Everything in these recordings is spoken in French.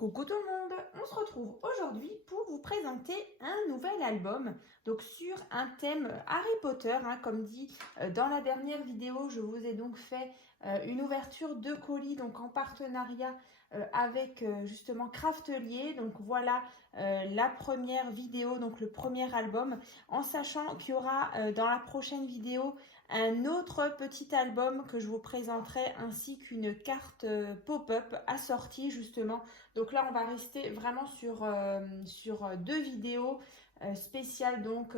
Coucou tout le monde, on se retrouve aujourd'hui pour vous présenter un nouvel album, donc sur un thème Harry Potter, comme dit dans la dernière vidéo. Je vous ai donc fait une ouverture de colis donc en partenariat avec justement Craftelier. Donc voilà la première vidéo, donc le premier album, en sachant qu'il y aura dans la prochaine vidéo un autre petit album que je vous présenterai, ainsi qu'une carte pop-up assortie justement. Donc là, on va rester vraiment sur deux vidéos spéciales, donc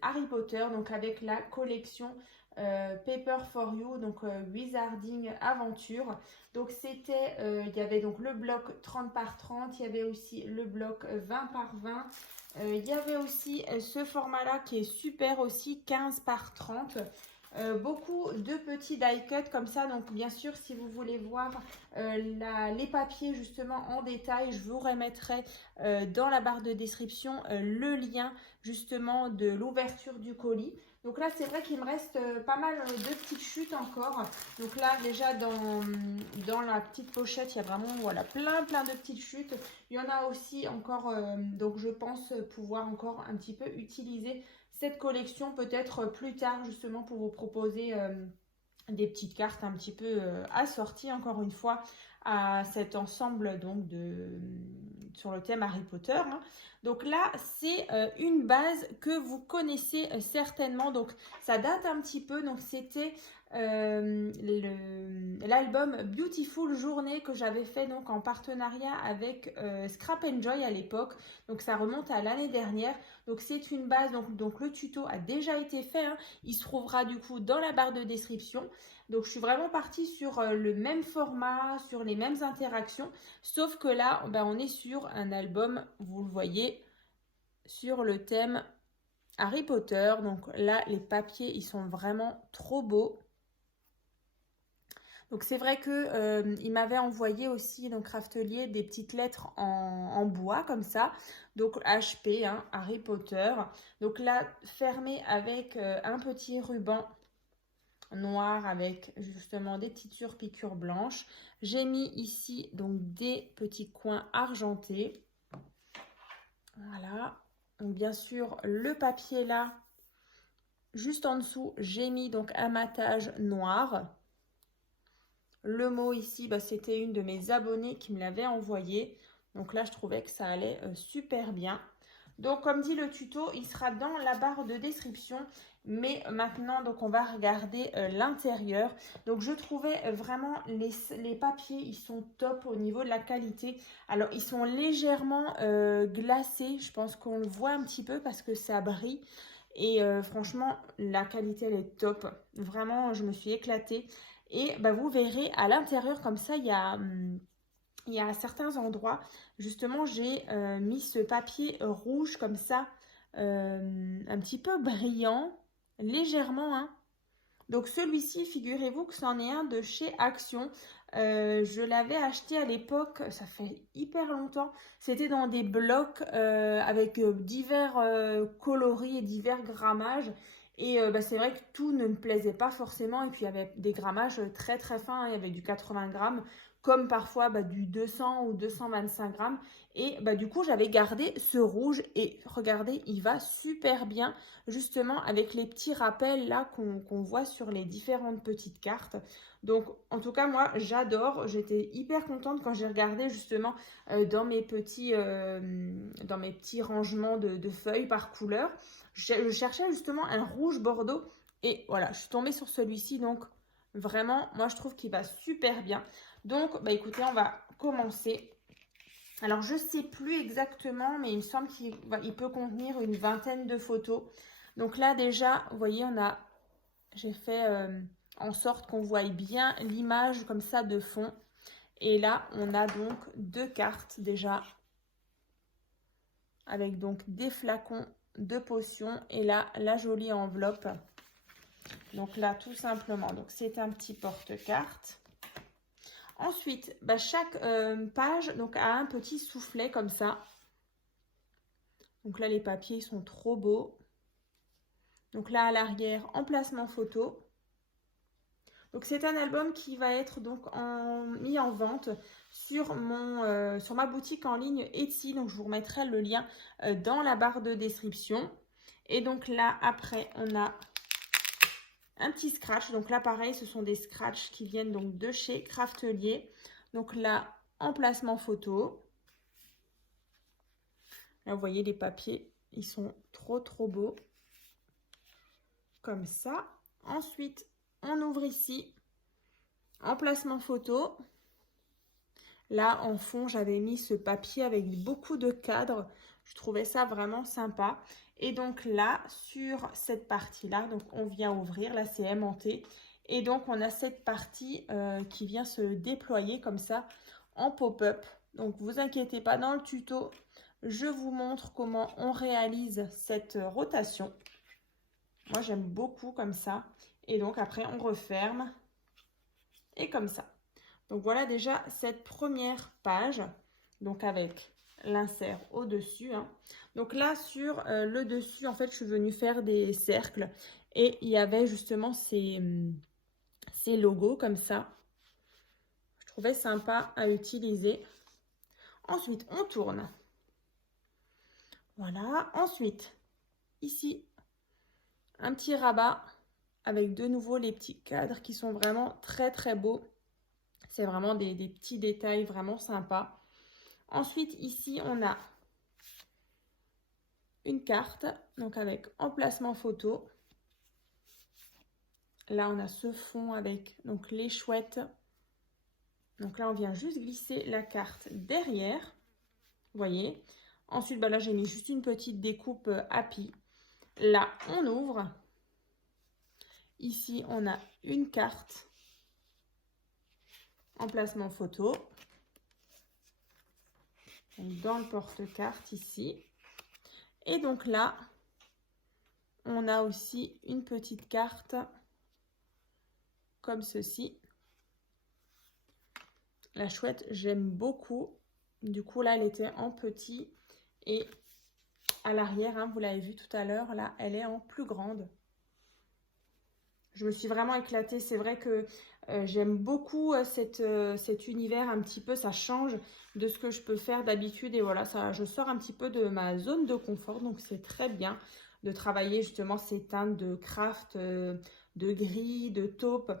Harry Potter, donc avec la collection Paper for You, donc Wizarding Aventure. Donc c'était, il y avait donc le bloc 30 par 30, il y avait aussi le bloc 20 par 20. Il y avait aussi ce format-là qui est super aussi, 15 par 30. Beaucoup de petits die cuts comme ça. Donc bien sûr, si vous voulez voir les papiers justement en détail, je vous remettrai dans la barre de description le lien justement de l'ouverture du colis. Donc là, c'est vrai qu'il me reste pas mal de petites chutes encore. Donc là, déjà dans la petite pochette, il y a vraiment voilà, plein de petites chutes. Il y en a aussi encore, donc je pense pouvoir encore un petit peu utiliser cette collection peut-être plus tard, justement pour vous proposer des petites cartes un petit peu assorties encore une fois à cet ensemble donc sur le thème Harry Potter. Donc là, c'est une base que vous connaissez certainement. Donc ça date un petit peu. Donc c'était l'album Beautiful Journée que j'avais fait donc en partenariat avec Scrap Enjoy à l'époque. Donc ça remonte à l'année dernière. Donc c'est une base. Donc le tuto a déjà été fait. Il se trouvera du coup dans la barre de description. Donc je suis vraiment partie sur le même format, sur les mêmes interactions, sauf que là, on est sur un album, vous le voyez, sur le thème Harry Potter. Donc là, les papiers, ils sont vraiment trop beaux. Donc c'est vrai que il m'avait envoyé aussi, donc Craftelier, des petites lettres en bois comme ça. Donc HP, Harry Potter. Donc là, fermé avec un petit ruban noir avec justement des petites surpiqûres blanches. J'ai mis ici donc des petits coins argentés. Voilà. Donc bien sûr le papier là, juste en dessous, j'ai mis donc un matage noir. Le mot ici, c'était une de mes abonnées qui me l'avait envoyé. Donc là, je trouvais que ça allait super bien. Donc, comme dit le tuto, il sera dans la barre de description. Mais maintenant, donc, on va regarder l'intérieur. Donc, je trouvais vraiment les papiers, ils sont top au niveau de la qualité. Alors, ils sont légèrement glacés. Je pense qu'on le voit un petit peu parce que ça brille. Et franchement, la qualité, elle est top. Vraiment, je me suis éclatée. Et vous verrez à l'intérieur, comme ça, il y a certains endroits, justement, j'ai mis ce papier rouge comme ça, un petit peu brillant, légèrement. Donc celui-ci, figurez-vous que c'en est un de chez Action. Je l'avais acheté à l'époque, ça fait hyper longtemps. C'était dans des blocs avec divers coloris et divers grammages. Et c'est vrai que tout ne me plaisait pas forcément. Et puis il y avait des grammages très très fins. Il y avait du 80 grammes, comme parfois du 200 ou 225 grammes. Et du coup, j'avais gardé ce rouge. Et regardez, il va super bien, justement, avec les petits rappels là qu'on voit sur les différentes petites cartes. Donc, en tout cas, moi, j'adore. J'étais hyper contente quand j'ai regardé justement dans mes petits rangements de feuilles par couleur. Je cherchais justement un rouge bordeaux et voilà, je suis tombée sur celui-ci. Donc, vraiment, moi, je trouve qu'il va super bien. Donc, écoutez, on va commencer. Alors, je ne sais plus exactement, mais il me semble qu'il peut contenir une vingtaine de photos. Donc là, déjà, vous voyez, j'ai fait en sorte qu'on voie bien l'image comme ça de fond. Et là, on a donc deux cartes déjà, avec donc des flacons de potions. Et là, la jolie enveloppe. Donc là, tout simplement, donc c'est un petit porte-carte. Ensuite, chaque page donc, a un petit soufflet comme ça. Donc là, les papiers sont trop beaux. Donc là, à l'arrière, emplacement photo. Donc c'est un album qui va être donc mis en vente sur ma boutique en ligne Etsy. Donc je vous remettrai le lien dans la barre de description. Et donc là après on a un petit scratch. Donc là pareil, ce sont des scratchs qui viennent donc de chez Craftelier. Donc là, emplacement photo. Là vous voyez les papiers, ils sont trop beaux. Comme ça. Ensuite, on ouvre ici, emplacement photo. Là, en fond, j'avais mis ce papier avec beaucoup de cadres. Je trouvais ça vraiment sympa. Et donc là, sur cette partie-là, donc on vient ouvrir. Là, c'est aimanté. Et donc, on a cette partie qui vient se déployer comme ça en pop-up. Donc, vous inquiétez pas, dans le tuto, je vous montre comment on réalise cette rotation. Moi, j'aime beaucoup comme ça. Et donc, après, on referme. Et comme ça. Donc, voilà déjà cette première page. Donc, avec l'insert au-dessus. Hein. Donc, là, sur le dessus, en fait, je suis venue faire des cercles. Et il y avait justement ces logos comme ça. Je trouvais sympa à utiliser. Ensuite, on tourne. Voilà. Ensuite, ici, un petit rabat avec de nouveau les petits cadres qui sont vraiment très beaux. C'est vraiment des petits détails vraiment sympas. Ensuite, ici, on a une carte, donc avec emplacement photo. Là, on a ce fond avec donc les chouettes. Donc là, on vient juste glisser la carte derrière. Vous voyez. Ensuite, bah là, j'ai mis juste une petite découpe Happy. Là, on ouvre. Ici, on a une carte. Emplacement photo. Donc, dans le porte-carte ici. Et donc là, on a aussi une petite carte comme ceci. La chouette, j'aime beaucoup. Du coup, là, elle était en petit. Et à l'arrière, hein, vous l'avez vu tout à l'heure, là, elle est en plus grande. Je me suis vraiment éclatée. C'est vrai que j'aime beaucoup cet univers un petit peu. Ça change de ce que je peux faire d'habitude. Et voilà, ça, je sors un petit peu de ma zone de confort. Donc, c'est très bien de travailler justement ces teintes de craft, de gris, de taupe.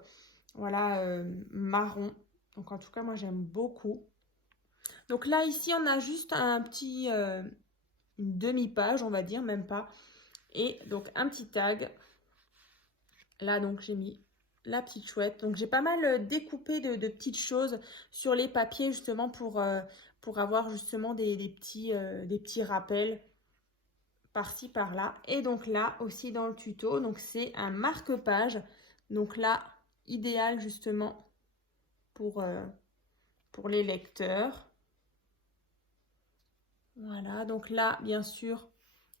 Voilà, marron. Donc, en tout cas, moi, j'aime beaucoup. Donc là, ici, on a juste un petit, une demi-page, on va dire, même pas. Et donc, un petit tag. Là, donc, j'ai mis la petite chouette. Donc, j'ai pas mal découpé de petites choses sur les papiers, justement, pour avoir justement des petits rappels par-ci, par-là. Et donc, là, aussi dans le tuto, donc, c'est un marque-page. Donc, là, idéal, justement, pour les lecteurs. Voilà, donc là, bien sûr,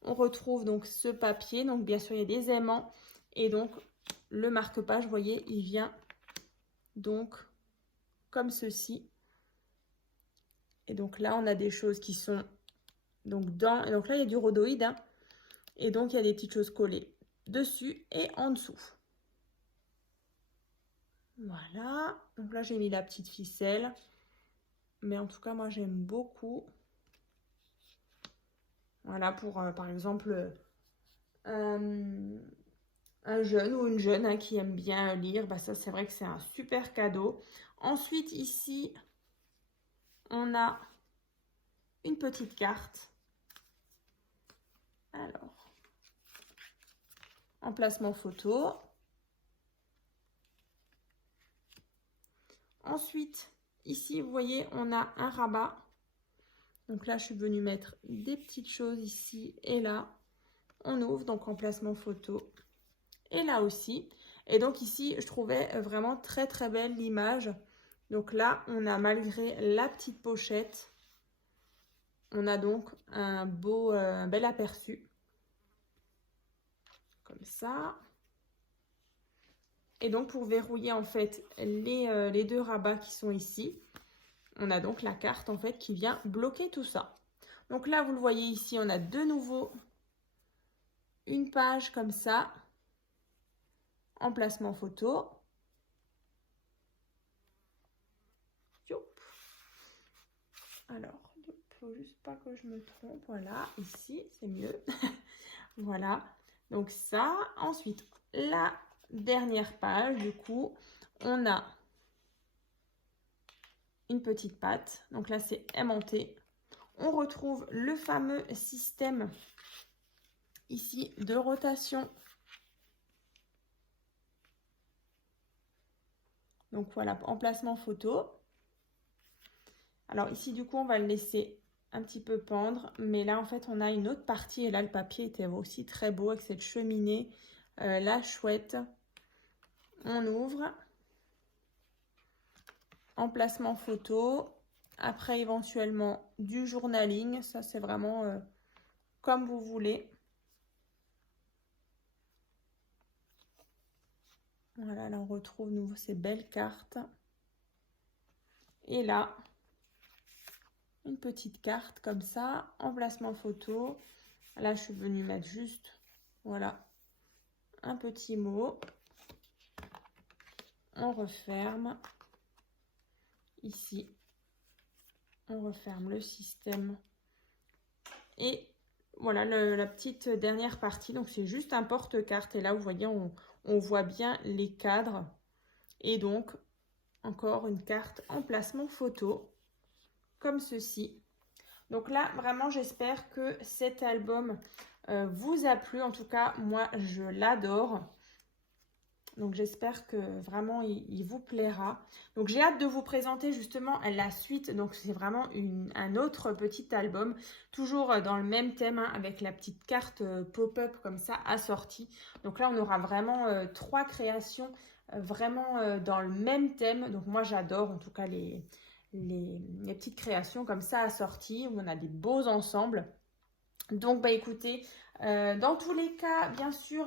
on retrouve donc ce papier. Donc, bien sûr, il y a des aimants. Et donc, le marque-page, vous voyez, il vient donc comme ceci. Et donc là, on a des choses qui sont donc dans... Et donc là, il y a du rhodoïde. Hein, et donc, il y a des petites choses collées dessus et en dessous. Voilà. Donc là, j'ai mis la petite ficelle. Mais en tout cas, moi, j'aime beaucoup. Voilà, pour, par exemple... un jeune ou une jeune hein, qui aime bien lire, bah ça c'est vrai que c'est un super cadeau. Ensuite ici, on a une petite carte. Alors, emplacement photo. Ensuite, ici, vous voyez, on a un rabat. Donc là, je suis venue mettre des petites choses ici et là. On ouvre, donc emplacement photo. Et là aussi. Et donc ici, je trouvais vraiment très belle l'image. Donc là, on a malgré la petite pochette, on a donc un bel aperçu. Comme ça. Et donc pour verrouiller en fait les deux rabats qui sont ici, on a donc la carte en fait qui vient bloquer tout ça. Donc là, vous le voyez ici, on a de nouveau une page comme ça. Emplacement photo. Alors, il ne faut juste pas que je me trompe. Voilà, ici, c'est mieux. Voilà, donc ça. Ensuite, la dernière page, du coup, on a une petite patte. Donc là, c'est aimanté. On retrouve le fameux système ici de rotation. Donc voilà, emplacement photo. Alors ici, du coup, on va le laisser un petit peu pendre. Mais là, en fait, on a une autre partie. Et là, le papier était aussi très beau avec cette cheminée. La chouette. On ouvre. Emplacement photo. Après, éventuellement, du journaling. Ça, c'est vraiment comme vous voulez. Voilà, là, on retrouve nouveau ces belles cartes. Et là, une petite carte comme ça, emplacement photo. Là, je suis venue mettre juste, voilà, un petit mot. On referme. Ici, on referme le système. Et voilà la petite dernière partie. Donc, c'est juste un porte-carte. Et là, vous voyez, on voit bien les cadres. Et donc, encore une carte emplacement photo, comme ceci. Donc là, vraiment, j'espère que cet album vous a plu. En tout cas, moi, je l'adore. Donc, j'espère que vraiment, il vous plaira. Donc, j'ai hâte de vous présenter justement la suite. Donc, c'est vraiment un autre petit album. Toujours dans le même thème, hein, avec la petite carte pop-up comme ça, assortie. Donc là, on aura vraiment 3 créations vraiment dans le même thème. Donc, moi, j'adore en tout cas les petites créations comme ça assorties, où on a des beaux ensembles. Donc, bah écoutez, dans tous les cas, bien sûr,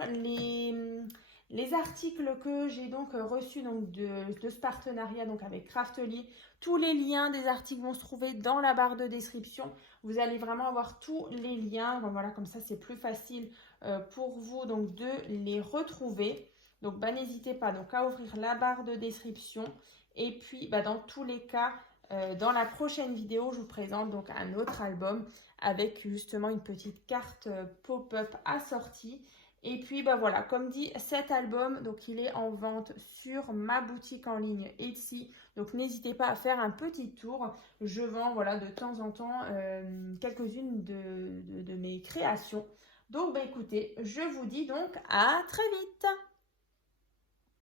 les articles que j'ai donc reçus donc, de ce partenariat donc avec Craftly, tous les liens des articles vont se trouver dans la barre de description. Vous allez vraiment avoir tous les liens. Donc, voilà, comme ça, c'est plus facile pour vous donc, de les retrouver. Donc, bah, n'hésitez pas donc, à ouvrir la barre de description. Et puis, bah, dans tous les cas, dans la prochaine vidéo, je vous présente donc un autre album avec justement une petite carte pop-up assortie. Et puis, bah voilà, comme dit, cet album, donc il est en vente sur ma boutique en ligne Etsy. Donc, n'hésitez pas à faire un petit tour. Je vends, voilà, de temps en temps quelques-unes de mes créations. Donc, bah écoutez, je vous dis donc à très vite.